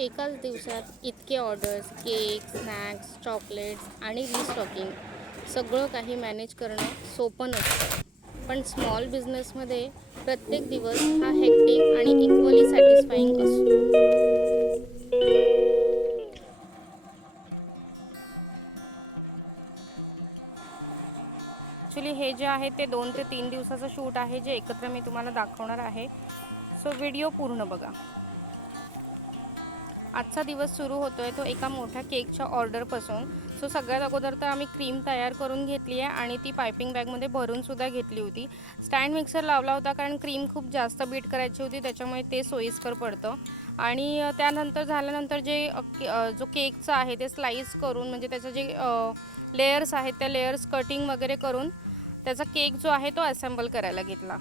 एकाच दिवसात इतके ऑर्डर्स, केक, स्नॅक्स, चॉकलेट्स आणि रिस्टॉकिंग सगळं काही मॅनेज करणं सोपं नसतं. पण स्मॉल बिझनेसमध्ये प्रत्येक दिवस हा हेक्टिक आणि इक्वली सॅटिस्फाईंग असतो. ॲक्च्युली हे जे आहे ते 2 ते 3 दिवसाचं शूट आहे, जे एकत्र मी तुम्हाला दाखवणार आहे. सो व्हिडिओ पूर्ण बघा. आजचा दिवस सुरू होतोय तो एका मोठ्या केकच्या ऑर्डरपासून. सो सगळ्यात अगोदर तर आम्ही क्रीम तयार करून घेतली आहे आणि ती पायपिंग बॅगमध्ये भरूनसुद्धा घेतली होती. स्टँड मिक्सर लावला होता कारण क्रीम खूप जास्त बीट करायची होती, त्याच्यामुळे ते सोयीस्कर पडतं. आणि त्यानंतर झाल्यानंतर जो केकचा आहे ते स्लाईस करून, म्हणजे त्याचं जे लेयर्स आहेत त्या लेयर्स कटिंग वगैरे करून त्याचा केक जो आहे तो असेंबल करायला घेतला.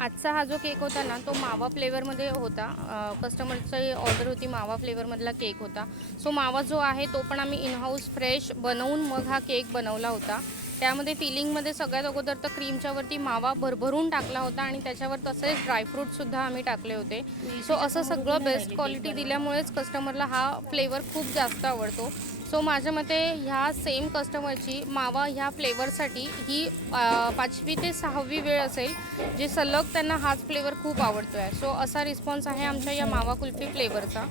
आजचा हा जो केक होता ना तो मावा फ्लेवरमध्ये होता. कस्टमरची ऑर्डर होती, मावा फ्लेवरमधला केक होता. सो मावा जो आहे तो पण आम्ही इनहाऊस फ्रेश बनवून मग हा केक बनवला होता. त्यामध्ये फिलिंगमध्ये सगळ्यात अगोदर तर क्रीमच्या वरती मावा भरभरून टाकला होता आणि त्याच्यावर तसेच ड्रायफ्रूटसुद्धा आम्ही टाकले होते. सो असं सगळं बेस्ट क्वालिटी दिल्यामुळेच कस्टमरला हा फ्लेवर खूप जास्त आवडतो. सो माझ्या मते ह्या सेम कस्टमरची मावा ह्या फ्लेवरसाठी ही 5वी ते 6वी वेळ असेल जे सलग त्यांना हाच फ्लेवर खूप आवडतो आहे. सो असा रिस्पॉन्स आहे आमच्या या मावा कुल्फी फ्लेवरचा.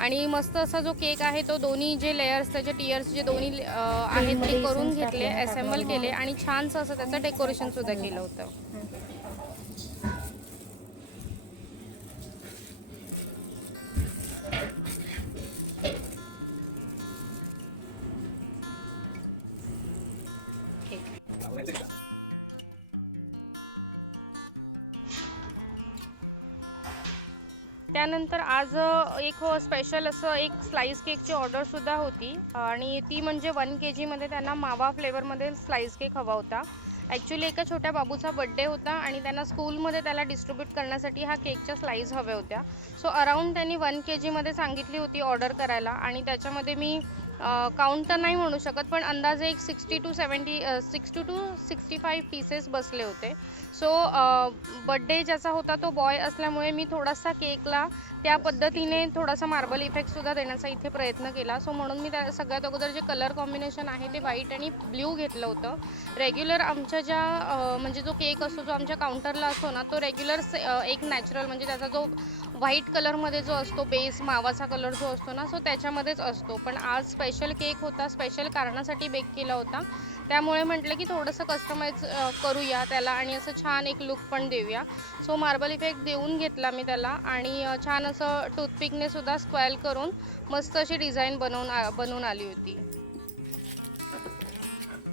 आणि मस्त असा जो केक आहे तो दोन्ही जे लेयर्स त्याचे टियर्स जे दोन्ही आहेत ते करून घेतले, असेंबल केले आणि छानसं असं त्याचं डेकोरेशनसुद्धा केलं होतं. त्यानंतर आज एक स्पेशल असं एक स्लाईस केकची ऑर्डरसुद्धा होती आणि ती म्हणजे 1 kgमध्ये त्यांना मावा फ्लेवरमध्ये स्लाईस केक हवा होता. ॲक्च्युली एका छोट्या बाबूचा बड्डे होता आणि त्यांना स्कूलमध्ये त्याला डिस्ट्रीब्यूट करण्यासाठी ह्या केकच्या स्लाईस हव्या होत्या. सो अराऊंड त्यांनी 1 kgमध्ये सांगितली होती ऑर्डर करायला आणि त्याच्यामध्ये मी काउंट तर नाही म्हणू शकत, पण अंदाजे एक 60 टू 65 पीसेस बसले होते. सो बड्डे ज्याचा होता तो बॉय असल्यामुळे मी थोडासा केकला त्या पद्धतीने थोडासा मार्बल इफेक्टसुद्धा देण्याचा इथे प्रयत्न केला. सो म्हणून मी त्या सगळ्यात अगोदर जे कलर कॉम्बिनेशन आहे ते व्हाईट आणि ब्ल्यू घेतलं होतं. रेग्युलर आमच्या ज्या म्हणजे जो केक असतो जो आमच्या काउंटरला असतो ना तो रेग्युलर एक नॅचरल म्हणजे त्याचा जो व्हाईट कलरमध्ये जो असतो बेस मावाचा कलर जो असतो ना सो त्याच्यामध्येच असतो. पण आज स्पेशल केक होता, स्पेशल कारणासाठी बेक केला होता. त्यामुळे म्हटलं की थोडंसं कस्टमाइज करूया त्याला आणि असं छान एक लुक पण देऊया. सो मार्बल इफेक्ट देऊन घेतला मी त्याला आणि छान असं टूथपिकने सुद्धा स्क्वेल करून मस्त अशी डिझाईन बनवून आली होती.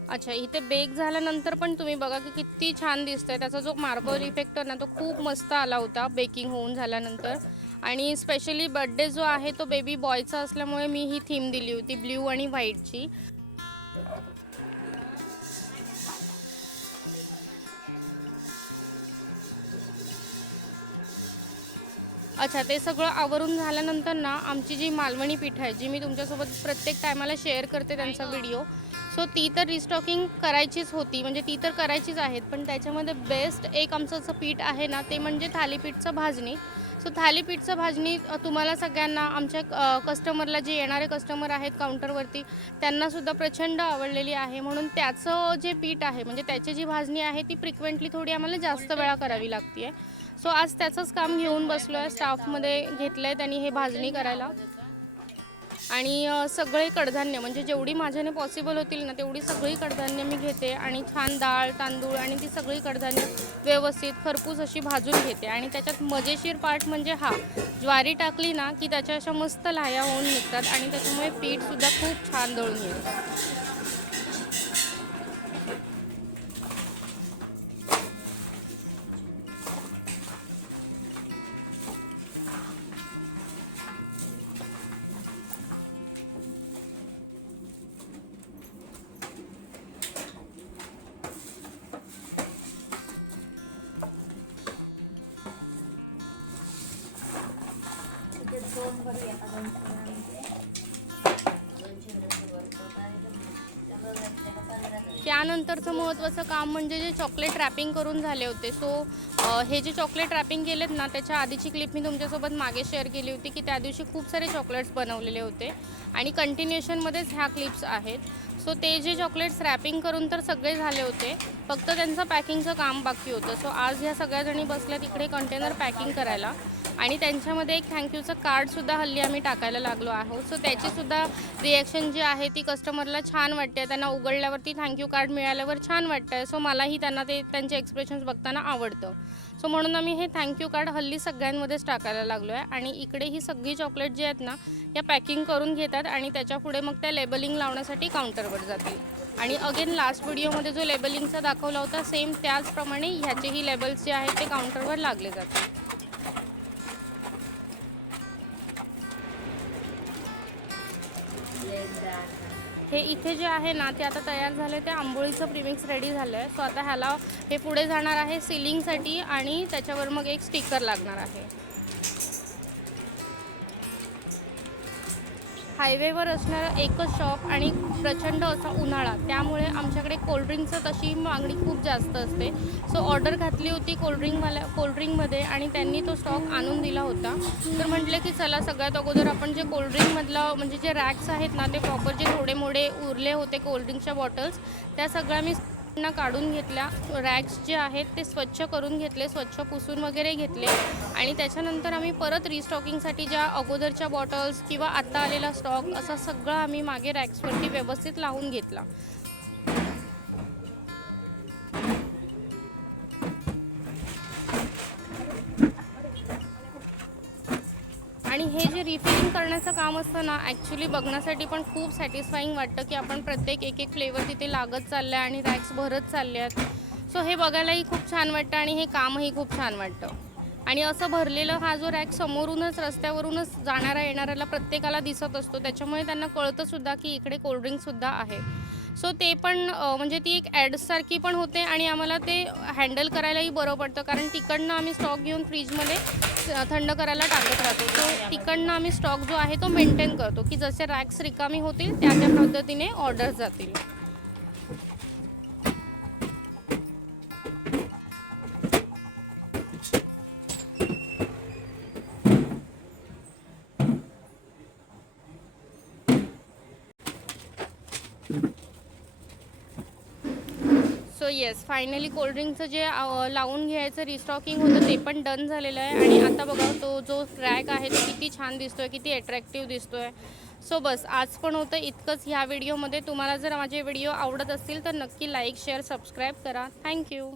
अच्छा, इथे बेक झाल्यानंतर पण तुम्ही बघा की किती छान दिसतंय. त्याचा जो मार्बल इफेक्ट आहे ना तो खूप मस्त आला होता बेकिंग होऊन झाल्यानंतर. आणि स्पेशली बर्थडे जो आहे तो बेबी बॉयचा असल्यामुळे मी ही थीम दिली होती ब्ल्यू आणि व्हाईटची. अच्छा, ते सगळं आवरून झाल्यानंतर ना आमची जी मालवणी पीठ आहे, जी मी तुमच्यासोबत प्रत्येक टायमाला शेअर करते त्यांचा व्हिडिओ, सो ती तर रिस्टॉकिंग करायचीच होती, म्हणजे ती तर करायचीच आहेत. पण त्याच्यामध्ये बेस्ट एक आमचं असं पीठ आहे ना, ते म्हणजे थालीपीठचं भाजणी. सो थालीपीठचं भाजणी तुम्हाला सगळ्यांना आमच्या कस्टमरला, जे येणारे कस्टमर आहेत काउंटरवरती, त्यांनासुद्धा प्रचंड आवडलेली आहे. म्हणून त्याचं जे पीठ आहे, म्हणजे त्याची जी भाजणी आहे, ती फ्रिक्वेंटली थोडी आम्हाला जास्त वेळा करावी लागते आहे. सो आज त्याचंच काम घेऊन बसलो आहे. स्टाफमध्ये घेतलं आहे त्यांनी हे भाजणी करायला. आणि सगळे कडधान्य, म्हणजे जेवढी माझ्याने पॉसिबल होतील ना तेवढी सगळी कडधान्य मी घेते आणि छान डाळ, तांदूळ आणि ती सगळी कडधान्य व्यवस्थित खरपूस अशी भाजून घेते. आणि त्याच्यात मजेशीर पार्ट म्हणजे हा, ज्वारी टाकली ना की त्याच्या अशा मस्त लाह्या होऊन निघतात आणि त्याच्यामुळे पीठसुद्धा खूप छान दळून येतं. त्यानंतरचं महत्त्वाचं काम म्हणजे जे चॉकलेट रॅपिंग करून झाले होते. सो हे जे चॉकलेट रॅपिंग केलेत ना, त्याच्या आधीची क्लिप मी तुमच्यासोबत मागे शेअर केली होती की त्या दिवशी खूप सारे चॉकलेट्स बनवलेले होते आणि कंटिन्युएशनमध्येच ह्या क्लिप्स आहेत. सो ते जे चॉकलेट्स रॅपिंग करून तर सगळे झाले होते, फक्त त्यांचं पॅकिंगचं काम बाकी होतं. सो आज ह्या सगळ्याजणी बसल्या तिकडे कंटेनर पॅकिंग करायला आणि त्यांच्यामध्ये एक थँक्यूचं कार्डसुद्धा हल्ली आम्ही टाकायला लागलो आहोत. सो त्याचीसुद्धा रिॲक्शन जी आहे ती कस्टमरला छान वाटते. त्यांना उघडल्यावरती थँक्यू कार्ड मिळाल्यावर छान वाटतं आहे. सो मलाही त्यांना ते त्यांचे एक्सप्रेशन्स बघताना आवडतं. सो म्हणून आम्ही हे थँक्यू कार्ड हल्ली सगळ्यांमध्येच टाकायला लागलो आहे. आणि इकडे ही सगळी चॉकलेट जी आहेत ना, या पॅकिंग करून घेतात आणि त्याच्यापुढे मग त्या लेबलिंग लावण्यासाठी काउंटरवर जातील. आणि अगेन लास्ट व्हिडिओमध्ये जो लेबलिंगचा दाखवला होता, सेम त्याचप्रमाणे ह्याचेही लेबल्स जे आहेत ते काउंटरवर लागले जातील. हे इथे जे आहे ना ते आता तयार झालं, ते आंबोळीचं प्रीमिक्स रेडी झालं आहे. सो आता ह्याला हे पुढे जाणार आहे सीलिंगसाठी आणि त्याच्यावर मग एक स्टिकर लागणार आहे. हायवेवर असणारं एकच शॉप आणि प्रचंड असा उन्हाळा, त्यामुळे आमच्याकडे कोल्ड्रिंकचं तशी मागणी खूप जास्त असते. सो ऑर्डर घातली होती कोल्ड्रिंकमध्ये आणि त्यांनी तो स्टॉक आणून दिला होता. तर म्हटलं की चला सगळ्यात अगोदर आपण जे कोल्ड्रिंकमधलं म्हणजे जे रॅक्स आहेत ना, ते प्रॉपर जे थोडे मोडे उरले होते कोल्ड्रिंकच्या बॉटल्स, त्या सगळ्या मी काढून घेतल्या. रॅक्स जे आहेत ते स्वच्छ करून घेतले, स्वच्छ पुसून वगैरे घेतले आणि त्याच्यानंतर आम्ही परत रिस्टॉकिंगसाठी ज्या अगोदरच्या बॉटल्स किंवा आत्ता आलेला स्टॉक असा सगळा आम्ही मागे रॅक्सवरती व्यवस्थित लावून घेतला. आणि हे जे रिफिलिंग करण्याचं काम असतं ना, ॲक्च्युली बघण्यासाठी पण खूप सॅटिस्फाईंग वाटतं की आपण प्रत्येक एक फ्लेवर तिथे लागत चाललं आहे आणि रॅक्स भरत चालले आहेत. सो हे बघायलाही खूप छान वाटतं आणि हे कामही खूप छान वाटतं. आणि असं भरलेलं हा जो रॅक समोरूनच रस्त्यावरूनच जाणाऱ्या येणाऱ्याला प्रत्येकाला दिसत असतो, त्याच्यामुळे त्यांना कळतंसुद्धा की इकडे कोल्ड्रिंकसुद्धा आहे. सो ते पण म्हणजे ती एक ॲडसारखी पण होते आणि आम्हाला ते हँडल करायलाही बरं पडतं, कारण तिकडनं आम्ही स्टॉक घेऊन फ्रीजमध्ये थंड करायला टाकत राहतो. तो तिकडनं आम्ही स्टॉक जो आहे तो मेंटेन करतो की जसे रॅक्स रिकामी होतील त्या पद्धतीने ऑर्डर्स जातील. सो येस, फायनली कोल्ड्रिंकचं जे लावून घ्यायचं रिस्टॉकिंग होतं ते पण डन झालेलं आहे. आणि आता बघा तो जो रॅक आहे तो किती छान दिसतो आहे, किती अट्रॅक्टिव्ह दिसतो आहे. सो बस आज पण होतं इतकंच ह्या व्हिडिओमध्ये. तुम्हाला जर माझे व्हिडिओ आवडत असतील तर नक्की लाईक, शेअर, सबस्क्राईब करा. थँक्यू.